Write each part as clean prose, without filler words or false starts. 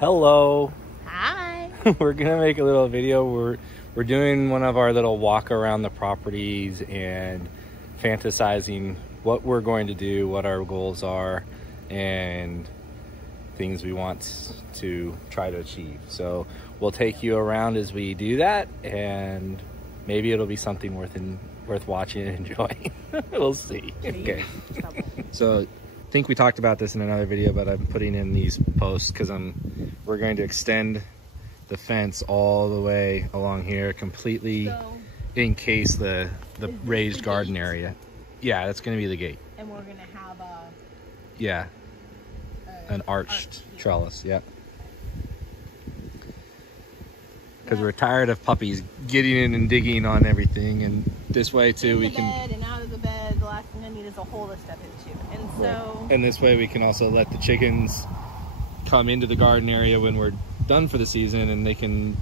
Hello. Hi. We're gonna make a little video. We're doing one of our little walk around the properties and fantasizing what we're going to do, what our goals are, and things we want to try to achieve. So we'll take you around as we do that, and maybe it'll be something worth watching and enjoying. We'll see. Okay. So I think we talked about this in another video, but I'm putting in these posts because we're going to extend the fence all the way along here, completely encase the raised garden area. Yeah, that's going to be the gate. And we're going to have an arched trellis. Yep. Because we're tired of puppies getting in and digging on everything, and this way too we can. Bed and out of the bed. The last thing I need is a hole to step into, and so. And this way we can also let the chickens come into the garden area when we're done for the season, and they can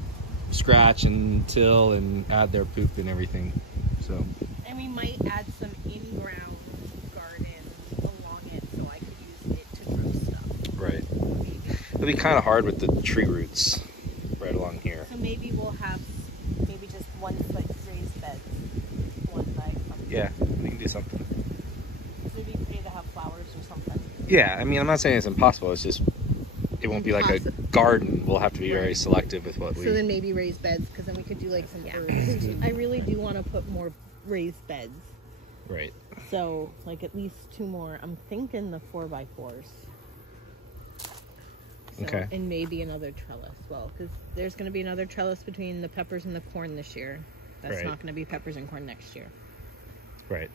scratch and till and add their poop and everything. So. And we might add some in-ground garden along it, so I could use it to grow stuff. Right. It'll be kind of hard with the tree roots right along here. So maybe we'll have just 1 foot raised beds, one by something. Yeah, we can do something. Maybe pretty to have flowers or something. Yeah, I mean, I'm not saying it's impossible. It's just it won't be like a garden. We'll have to be very selective with what we. So then maybe raised beds, because then we could do like some birds too. I really do want to put more raised beds. Right. So like at least 2 more. I'm thinking the 4x4s. So, okay. And maybe another trellis. Well, because there's going to be another trellis between the peppers and the corn this year. That's not going to be peppers and corn next year. Right.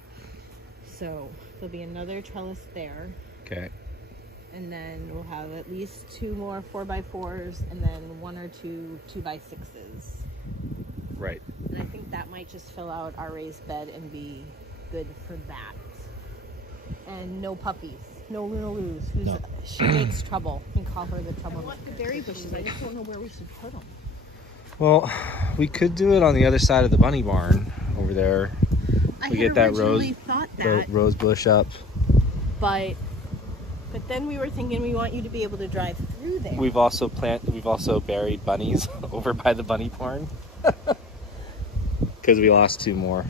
So there'll be another trellis there. Okay. And then we'll have at least 2 more 4x4s, and then 1 or 2 2x6s. Right. And I think that might just fill out our raised bed and be good for that. And no puppies. No Luna-Loos. She makes trouble. We call her the trouble. I want the berry bushes. I just don't know where we should put them. Well, we could do it on the other side of the bunny barn over there. We get that rose bush up. But then we were thinking we want you to be able to drive through there. We've also buried bunnies over by the bunny barn because we lost 2 more.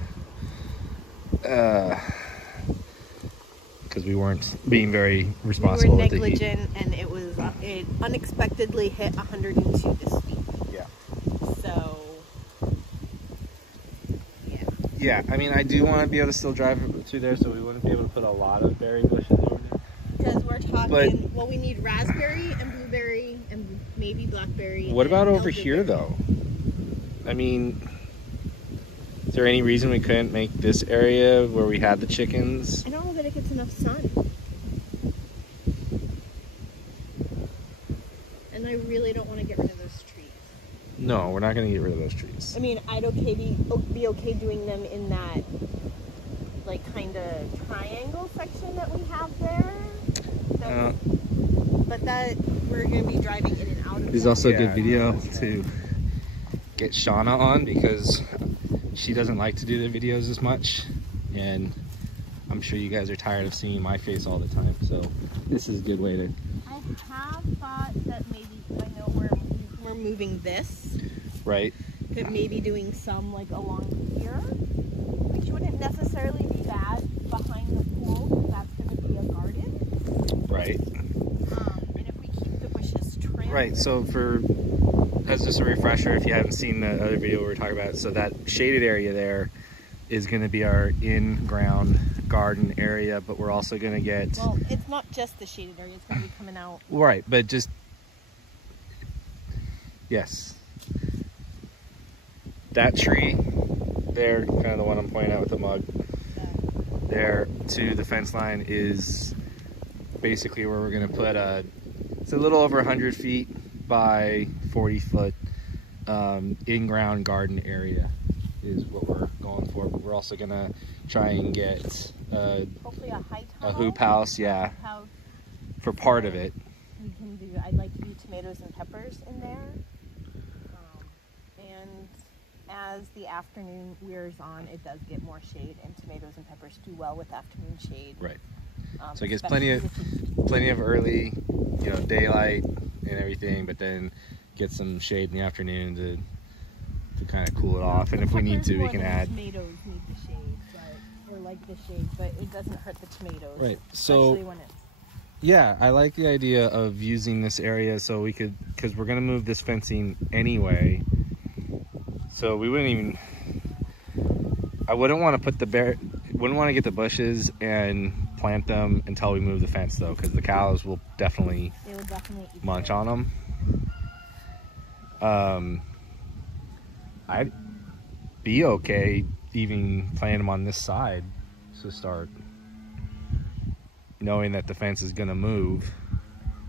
Because we weren't being very responsible. We were negligent, and it unexpectedly hit 102 this week. Yeah. So. Yeah. Yeah, I mean, I do want to be able to still drive through there, so we wouldn't be able to put a lot of berry bushes over there. Because we're talking, well, we need raspberry and blueberry and maybe blackberry. What about over here, though? I mean, is there any reason we couldn't make this area where we had the chickens? I don't know that it gets enough sun. And I really don't want to get rid of those trees. No, we're not going to get rid of those trees. I mean, I'd be okay doing them in that, like, kind of triangle section that we have there. But that we're going to be driving in and out of. This is also a good video to get Shanna on, because she doesn't like to do the videos as much, and I'm sure you guys are tired of seeing my face all the time, so this is a good way to. I have thought that maybe, I know we're moving this. Right. That maybe doing some like along here, which wouldn't necessarily be bad behind the pool, because that's going to be a garden. Right. And if we keep the bushes trimmed. Right, so as just a refresher, if you haven't seen the other video we were talking about, so that shaded area there is going to be our in-ground garden area, but we're also going to get... Well, it's not just the shaded area, it's going to be coming out. Right, but just... Yes. That tree there, kind of the one I'm pointing out with the mug, there to the fence line is basically where we're going to put it's a little over 100 feet by 40 foot in-ground garden area is what we're going for. But we're also going to try and get hopefully a hoop house, yeah, for part of it. We can do, I'd like to do tomatoes and peppers in there. And as the afternoon wears on, it does get more shade, and tomatoes and peppers do well with afternoon shade. Right. So it gets plenty of early, daylight, and everything, but then get some shade in the afternoon to kind of cool it off. And if we need to, we can add. Tomatoes need the shade, or like the shade, but it doesn't hurt the tomatoes. Right. So yeah, I like the idea of using this area so we could, because we're gonna move this fencing anyway. So we wouldn't even. I wouldn't want to put wouldn't want to get the bushes and plant them until we move the fence though, because the cows will definitely eat munch on them. I'd be okay even planting them on this side to start, knowing that the fence is gonna move.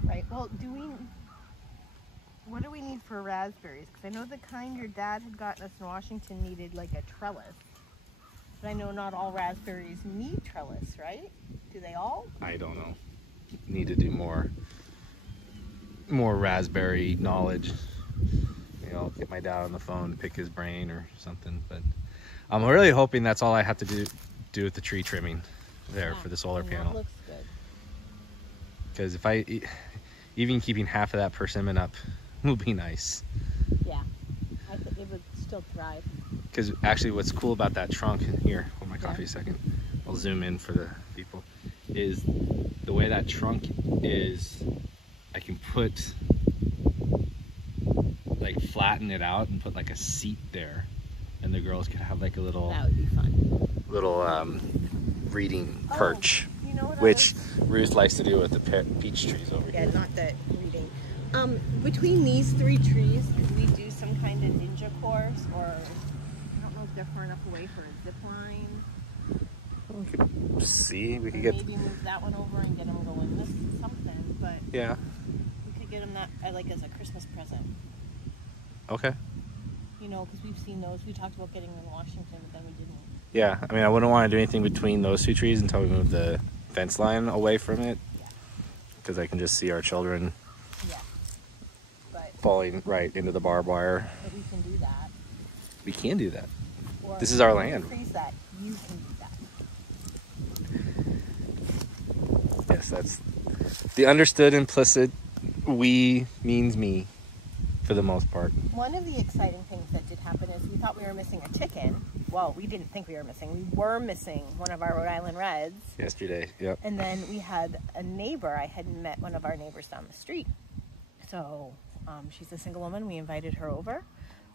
Right. Well, what do we need for raspberries? Because I know the kind your dad had gotten us in Washington needed like a trellis. But I know not all raspberries need trellis, right? Do they all? I don't know. Need to do more raspberry knowledge. Maybe I'll get my dad on the phone to pick his brain or something. But I'm really hoping that's all I have to do with the tree trimming there for the solar panel. That looks good. Because if even keeping half of that persimmon up will be nice. Yeah, I think it would still thrive. Because actually what's cool about that trunk, here, hold my coffee a second, I'll zoom in for the people, is the way that trunk is, I can flatten it out and put like a seat there, and the girls could have like a little, that would be fun. Little reading perch, you know what which Ruth likes to do with the peach trees over here. Yeah, not the reading. Between these 3 trees, could we do some kind of ninja course, or I don't know if they're far enough away for a zip line. We could see. We could maybe move that one over and get them going. This is something, but yeah, we could get them that like as a Christmas present. Okay. You know, because we've seen those. We talked about getting them in Washington, but then we didn't. Yeah, I mean, I wouldn't want to do anything between those 2 trees until we move the fence line away from it, because I can just see our children. Yeah. Falling right into the barbed wire. But we can do that. We can do that. Or this is our land. Increase that. You can do that. Yes, that's the understood implicit we means me for the most part. One of the exciting things that did happen is we thought we were missing a chicken. Well, we didn't think we were missing. We were missing one of our Rhode Island Reds. Yesterday, yep. And then we had a neighbor. I had met one of our neighbors down the street. So she's a single woman. We invited her over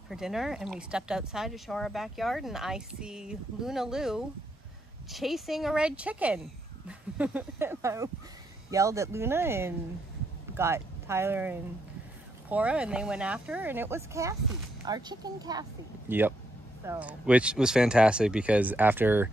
for dinner, and we stepped outside to show our backyard, and I see Luna Lou chasing a red chicken. I yelled at Luna and got Tyler and Cora, and they went after her, and it was Cassie, our chicken Cassie. Yep. So, which was fantastic, because after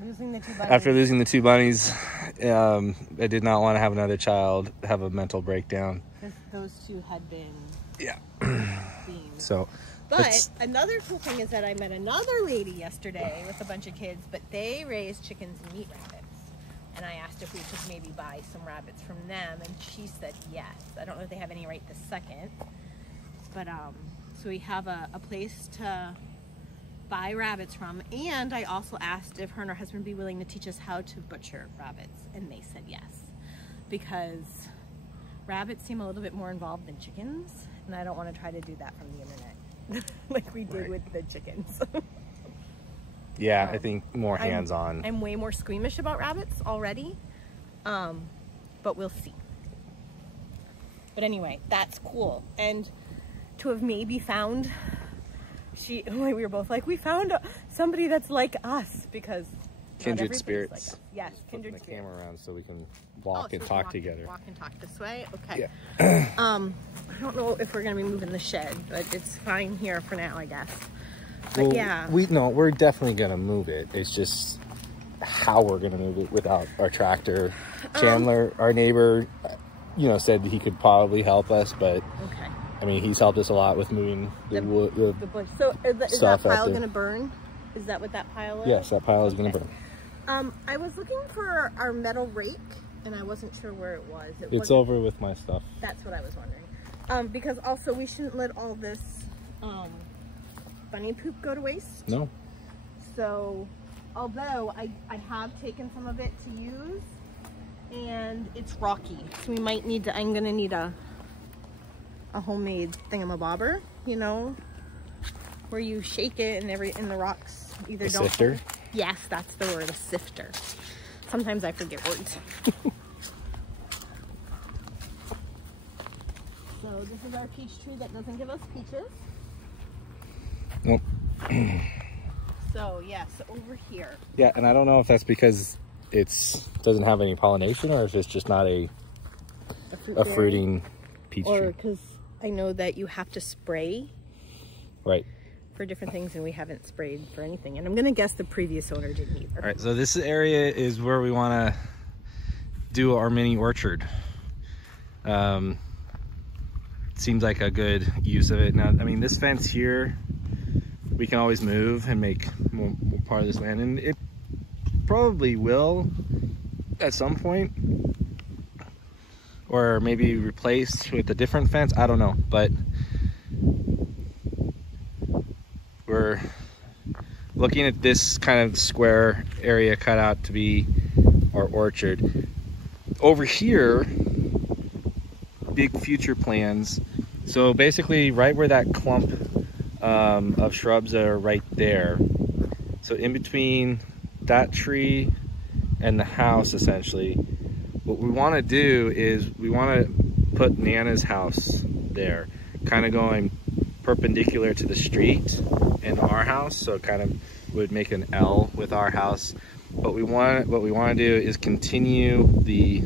losing the 2 bunnies, I did not want to have another child have a mental breakdown. Because those 2 had been beans. So, but another cool thing is that I met another lady yesterday with a bunch of kids, but they raise chickens and meat rabbits. And I asked if we could maybe buy some rabbits from them, and she said yes. I don't know if they have any right this second, but so we have a place to buy rabbits from. And I also asked if her and her husband would be willing to teach us how to butcher rabbits, and they said yes, because rabbits seem a little bit more involved than chickens, and I don't want to try to do that from the internet like we did with the chickens. Yeah, I think more hands-on. I'm way more squeamish about rabbits already, but we'll see. But anyway, that's cool. And to have maybe found, we were both like, we found somebody that's like us, because kindred spirits. like us. Yes, kindred spirits. The camera around so we can walk and talk together. Walk and talk this way. Okay. Yeah. I don't know if we're gonna be moving the shed, but it's fine here for now, I guess. But well, yeah, we're definitely gonna move it. It's just how we're gonna move it without our tractor. Chandler, our neighbor, said he could probably help us, but okay. I mean, he's helped us a lot with moving the wood. The bush. So is that pile gonna burn? Is that what that pile is? Yes, that pile is gonna burn. I was looking for our metal rake, and I wasn't sure where it was. It's over with my stuff. That's what I was wondering. Because also we shouldn't let all this bunny poop go to waste. No. So, although I have taken some of it to use, and it's rocky, so we might need to. I'm gonna need a a homemade thingamabobber, you know, where you shake it and the rocks either A don't. sifter? Yes, that's the word, a sifter. Sometimes I forget words. So this is our peach tree that doesn't give us peaches. Nope. So yes, over here. Yeah, and I don't know if that's because doesn't have any pollination, or if it's just not a fruiting peach tree. Or because I know that you have to spray. Right. For different things, and we haven't sprayed for anything. And I'm gonna guess the previous owner didn't either. All right, so this area is where we want to do our mini orchard. Seems like a good use of it. Now, I mean, this fence here, we can always move and make more part of this land, and it probably will at some point, or maybe replaced with a different fence. I don't know, but we're looking at this kind of square area cut out to be our orchard. Over here, big future plans. So basically right where that clump of shrubs are right there. So in between that tree and the house, essentially, what we want to do is we want to put Nana's house there, kind of going perpendicular to the street and our house, so it kind of would make an L with our house. But what we want to do is continue the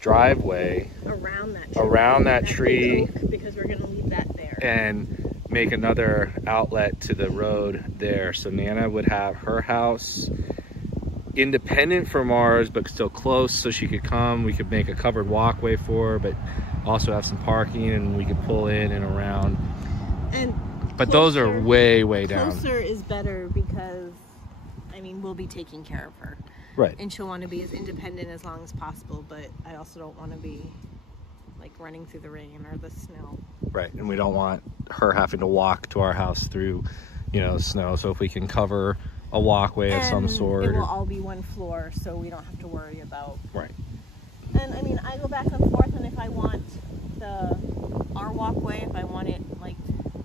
driveway around that tree, because we're going to leave that there, and make another outlet to the road there. So Nana would have her house independent from ours, but still close, so she could come. We could make a covered walkway for her, but also have some parking, and we could pull in and around. But those are way down. Closer is better because, I mean, we'll be taking care of her. Right. And she'll want to be as independent as long as possible, but I also don't want to be like running through the rain or the snow. Right, and we don't want her having to walk to our house through, you know, snow. So if we can cover a walkway of some sort. It will all be one floor, so we don't have to worry about. Right. And I mean, I go back and forth, and if I want our walkway, if I want it like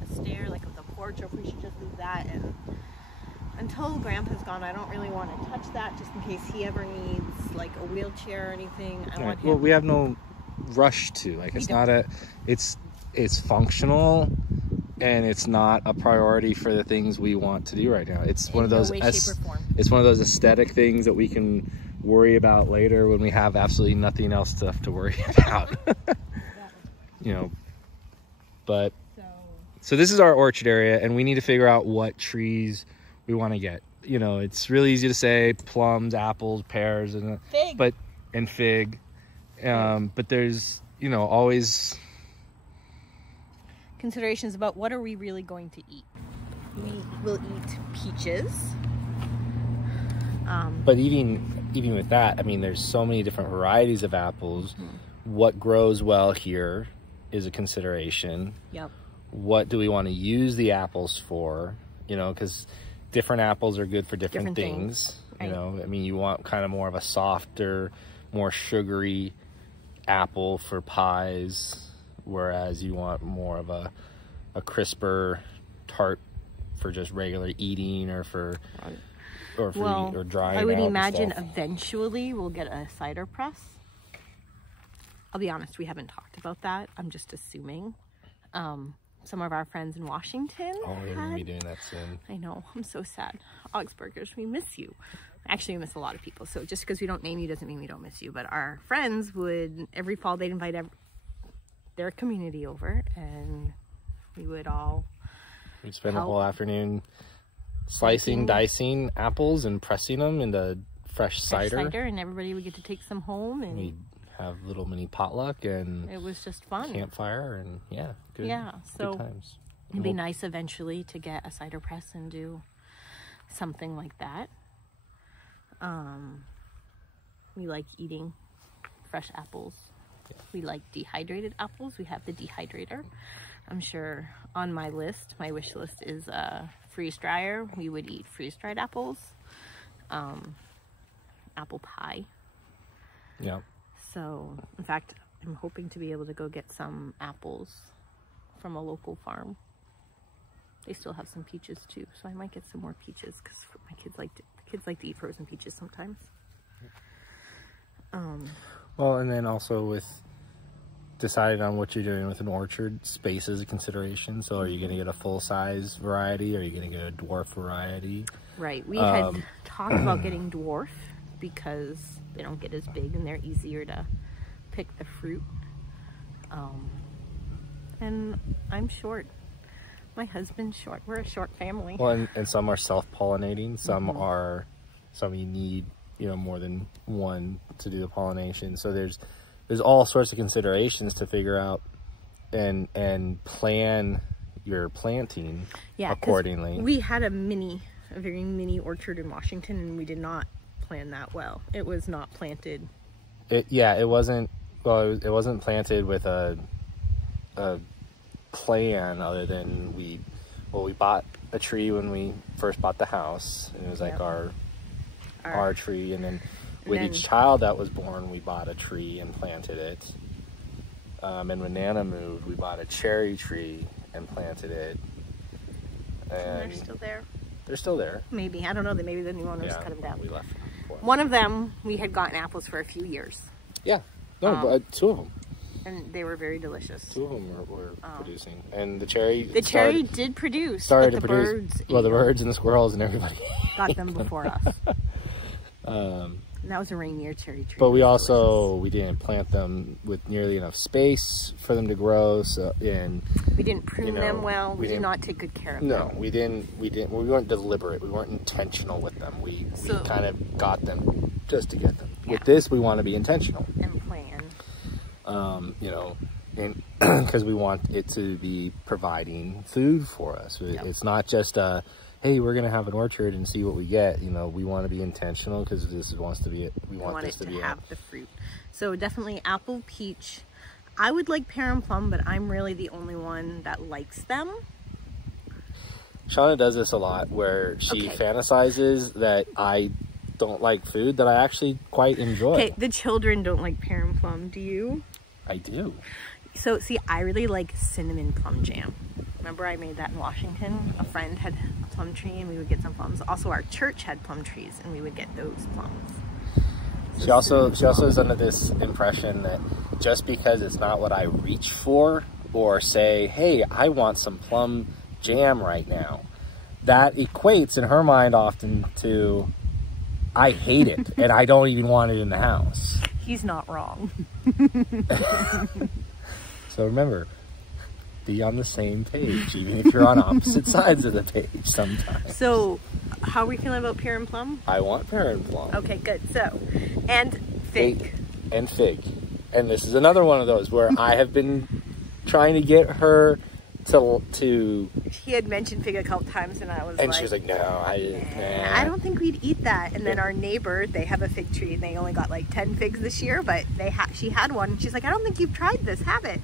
a stair, like the porch, or if we should just leave that. And until Grandpa's gone, I don't really want to touch that, just in case he ever needs like a wheelchair or anything. Well, we have no rush to, like, it's not it's functional, and it's not a priority for the things we want to do right now. It's one of those it's one of those aesthetic things that we can worry about later when we have absolutely nothing else to worry about. You know, but so this is our orchard area, and we need to figure out what trees we want to get. You know, it's really easy to say plums, apples, pears, and fig. But there's, you know, always considerations about what are we really going to eat. We will eat peaches. But even with that, I mean, there's so many different varieties of apples. What grows well here is a consideration. Yep. What do we want to use the apples for? You know, because different apples are good for different things. Right. You know, I mean, you want kind of more of a softer, more sugary apple for pies, whereas you want more of a crisper tart for just regular eating, or for or drying. I would imagine eventually we'll get a cider press. I'll be honest, we haven't talked about that. I'm just assuming. Some of our friends in Washington. Oh, we're going to be doing that soon. I know. I'm so sad. Augsburgers, we miss you. Actually, we miss a lot of people. So just because we don't name you doesn't mean we don't miss you. But our friends would, every fall, they'd invite their community over, and we would all We'd spend the whole afternoon slicing, dicing apples and pressing them into fresh cider. And everybody would get to take some home. And we'd have little mini potluck, and it was just fun. Campfire, and good times. It'd be nice eventually to get a cider press and do something like that. We like eating fresh apples. Yeah. We like dehydrated apples. We have the dehydrator. I'm sure on my wish list is freeze dryer. We would eat freeze dried apples. Apple pie. Yeah. So, in fact, I'm hoping to be able to go get some apples from a local farm. They still have some peaches too, so I might get some more peaches because my kids like to eat frozen peaches sometimes. Well, and then also with deciding on what you're doing with an orchard, space is a consideration. So are you going to get a full-size variety, or are you going to get a dwarf variety? Right. We had talked about getting dwarf because they don't get as big and they're easier to pick the fruit. And I'm short. My husband's short. We're a short family. Well, and some are self-pollinating. Some are, some you need, more than one to do the pollination. So there's all sorts of considerations to figure out and plan your planting accordingly. We had a very mini orchard in Washington, and we did not plan that well. It was not planted. It wasn't planted with a plan other than we bought a tree when we first bought the house, and it was like our tree, and then with each child that was born, we bought a tree and planted it. And when Nana moved, we bought a cherry tree and planted it. And they're still there. They're still there. Maybe. I don't know. Maybe the new owners cut them down. We left them before. One of them, we had gotten apples for a few years. Yeah. No, but two of them. And they were very delicious. Two of them were producing. And the cherry... The cherry did produce. Started to produce. Well, the birds and the squirrels and everybody got them before us. And that was a Rainier cherry tree. But we didn't plant them with nearly enough space for them to grow. So we didn't prune them well. We did not take good care of them. No, we didn't. We weren't deliberate. We weren't intentional with them. We kind of got them just to get them. Yeah. With this, we want to be intentional and plan. And because we want it to be providing food for us. Yep. It's not just hey, we're gonna have an orchard and see what we get. We want to be intentional because we want this to be have the fruit. So definitely apple, peach. I would like pear and plum, but I'm really the only one that likes them. Shanna does this a lot, where she fantasizes that I don't like food that I actually quite enjoy. Okay, the children don't like pear and plum. Do you? I do. So, see, I really like cinnamon plum jam. Remember I made that in Washington? A friend had a plum tree and we would get some plums. Also, our church had plum trees and we would get those plums. So she also is under this impression that just because it's not what I reach for, or say, hey, I want some plum jam right now, that equates in her mind often to, I hate it and I don't even want it in the house. He's not wrong. So remember, be on the same page, even if you're on opposite sides of the page sometimes. So, how are we feeling about pear and plum? I want pear and plum. Okay, good. So, and fig. And fig. And this is another one of those where I have been trying to get her to... He had mentioned fig a couple times and I was and she was like, no, I don't think we'd eat that. And then our neighbor, they have a fig tree and they only got like 10 figs this year, but she had one and she's like, I don't think you've tried this, have it?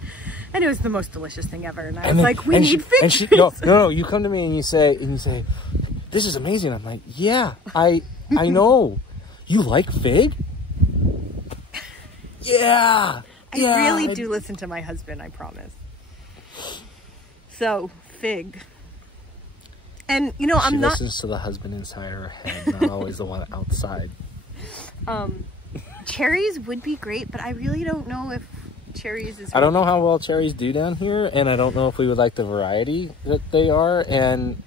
And it was the most delicious thing ever. And I was like, we need fig trees. No, you come to me and you say, this is amazing. I'm like, yeah, I know. You like fig? Yeah. I really do listen to my husband, I promise. So, fig. And, I'm not... She listens to the husband inside her head, not always the one outside. Cherries would be great, but I really don't know if cherries is... I don't know how well cherries do down here, and I don't know if we would like the variety that they are, and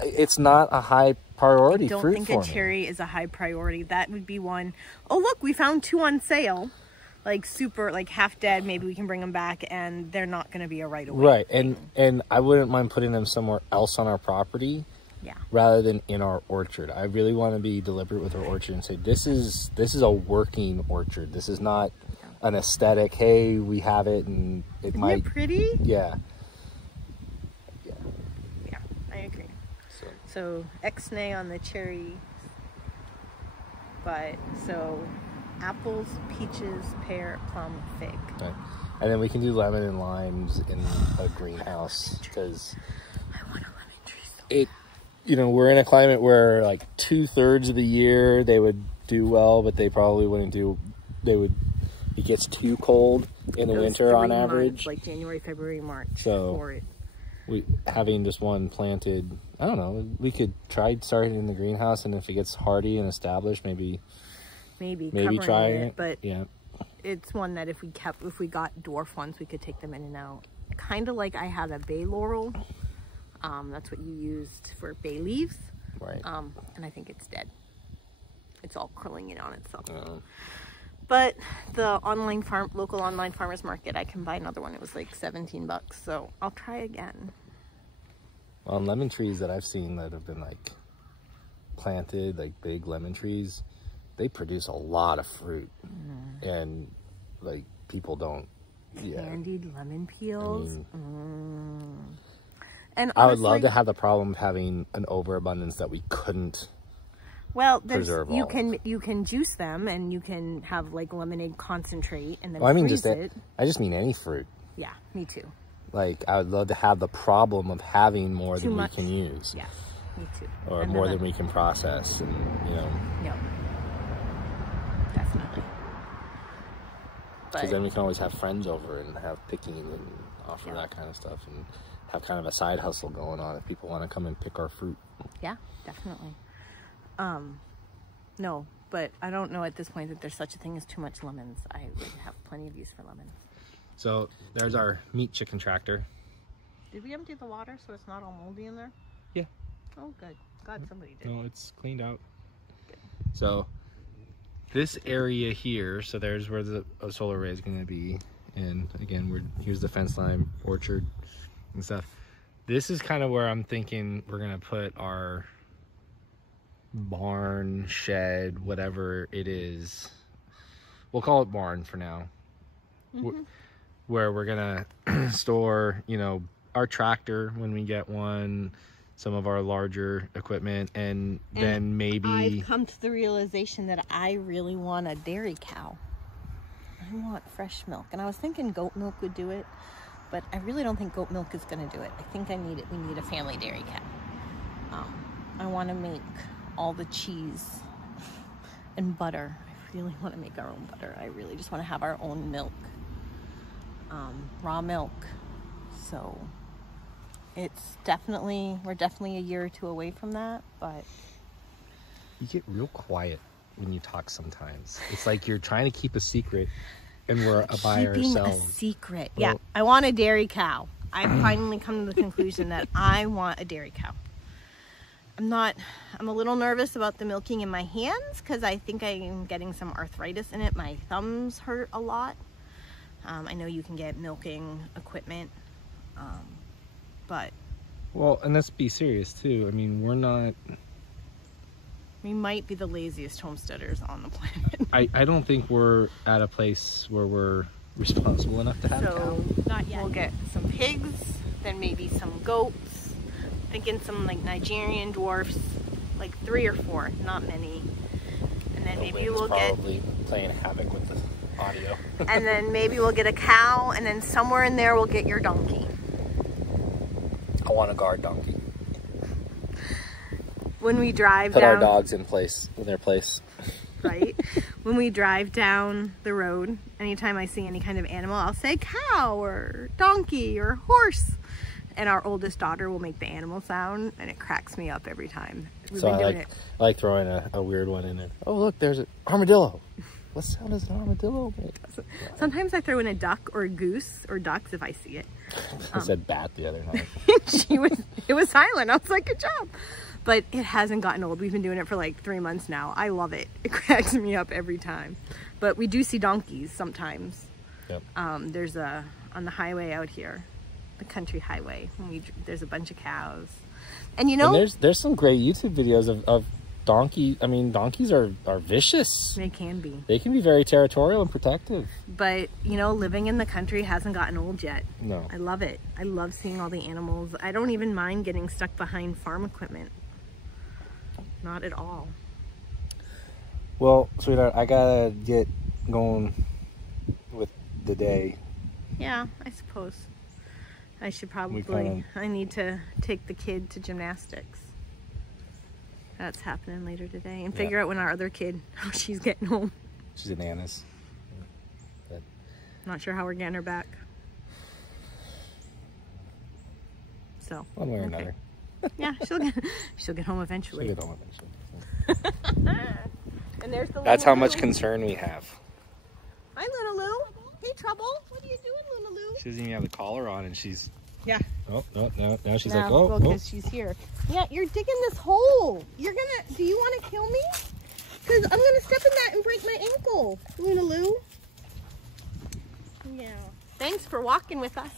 it's not a high priority fruit for me. I don't think a cherry is a high priority. That would be one. Oh, look, we found 2 on sale. Like super, like half dead, maybe we can bring them back and they're not going to be a right away. Right, and I wouldn't mind putting them somewhere else on our property rather than in our orchard. I really want to be deliberate with our orchard and say, this is a working orchard. This is not an aesthetic, hey, we have it and it might... Isn't it pretty? Yeah. Yeah, I agree. So X-nay on the cherry, but so... apples, peaches, pear, plum, fig. Okay. And then we can do lemon and limes in a greenhouse because I want a lemon tree. We're in a climate where like 2/3 of the year they would do well, but they probably wouldn't do. They would it gets too cold in the winter on average. Months, like January, February, March. So for it. we having just one planted, I don't know, we could try starting in the greenhouse, and if it gets hardy and established, maybe try it. But yeah, it's one that if we got dwarf ones, we could take them in and out. Kind of like I had a bay laurel. That's what you used for bay leaves. right. And I think it's dead. It's all curling in on itself. But the local online farmers market, I can buy another one. It was like $17, so I'll try again. Well, lemon trees that I've seen that have been like planted, like big lemon trees, they produce a lot of fruit, and like people don't. Yeah. Candied lemon peels. And honestly, I would love to have the problem of having an overabundance that we couldn't. Well, preserve all you can juice them, and you can have like lemonade concentrate, and then Well, I mean, freeze it. I just mean any fruit. Yeah, me too. Like, I would love to have the problem of having more than we can use. Yes, me too. Or And more then than we can process, and Yep. Definitely. Because then we can always have friends over and have picking and offer that kind of stuff, and have kind of a side hustle going on if people want to come and pick our fruit. Yeah, definitely. No, but I don't know at this point that there's such a thing as too much lemons. I would have plenty of use for lemons. So there's our meat chicken tractor. Did we empty the water so it's not all moldy in there? Yeah. Oh, good. God, somebody did. No, it's cleaned out. So this area here, so there's where the solar array is going to be, and again, here's the fence line, orchard and stuff. This is kind of where I'm thinking we're going to put our barn, shed, whatever it is. We'll call it barn for now. Where we're going to store, our tractor when we get one, some of our larger equipment, and then maybe... I've come to the realization that I really want a dairy cow. I want fresh milk. And I was thinking goat milk would do it, but I really don't think goat milk is going to do it. I think we need a family dairy cow. I want to make all the cheese and butter. I really want to make our own butter. I really just want to have our own milk. Raw milk. So we're definitely a year or two away from that, but you get real quiet when you talk sometimes. It's like you're trying to keep a secret, and we're by ourselves. A secret. Well, yeah, I want a dairy cow. I've finally come to the conclusion that I want a dairy cow. I'm a little nervous about the milking in my hands because I think I'm getting some arthritis in it. My thumbs hurt a lot. I know you can get milking equipment, but... Well, and let's be serious too. I mean, we might be the laziest homesteaders on the planet. I don't think we're at a place where we're responsible enough to have a cow. Not yet. We'll get some pigs, then maybe some goats. Thinking some like Nigerian dwarfs, like 3 or 4, not many. And then maybe we'll probably playing havoc with the audio. And then maybe we'll get a cow, and then somewhere in there we'll get your donkey. I want a guard donkey. When we drive Put down, our dogs in their place. Right? When we drive down the road, anytime I see any kind of animal, I'll say cow or donkey or horse. And our oldest daughter will make the animal sound, and it cracks me up every time. I like throwing a weird one in there. Oh, look, there's an armadillo. What sound does an armadillo make? Sometimes I throw in a duck or a goose or ducks if I see it. I said bat the other night. It was silent. I was like, good job. But it hasn't gotten old. We've been doing it for like 3 months now. I love it. It cracks me up every time. But we do see donkeys sometimes. Yep. On the highway out here, the country highway, there's a bunch of cows. And there's some great YouTube videos of donkey. I mean, donkeys are vicious. They can be. They can be very territorial and protective. But, living in the country hasn't gotten old yet. No. I love it. I love seeing all the animals. I don't even mind getting stuck behind farm equipment. Not at all. Well, sweetheart, I gotta get going with the day. Yeah, I suppose. I should probably... I need to take the kid to gymnastics. That's happening later today. And figure out when our other kid, how she's getting home. She's at Nana's. Not sure how we're getting her back. So one way or another. Yeah, she'll get home eventually. She'll get home eventually. And there's the That's how Luna much Lou. concern we have. Hi, Luna Lou. Hey, Trouble. What are you doing, Luna Lou? She doesn't even have the collar on, and she's. Yeah. Oh, no, now she's No, like, oh, well, because she's here. Yeah, you're digging this hole. You're gonna. Do you want to kill me? Because I'm gonna step in that and break my ankle, Luna Lou. Yeah. Thanks for walking with us.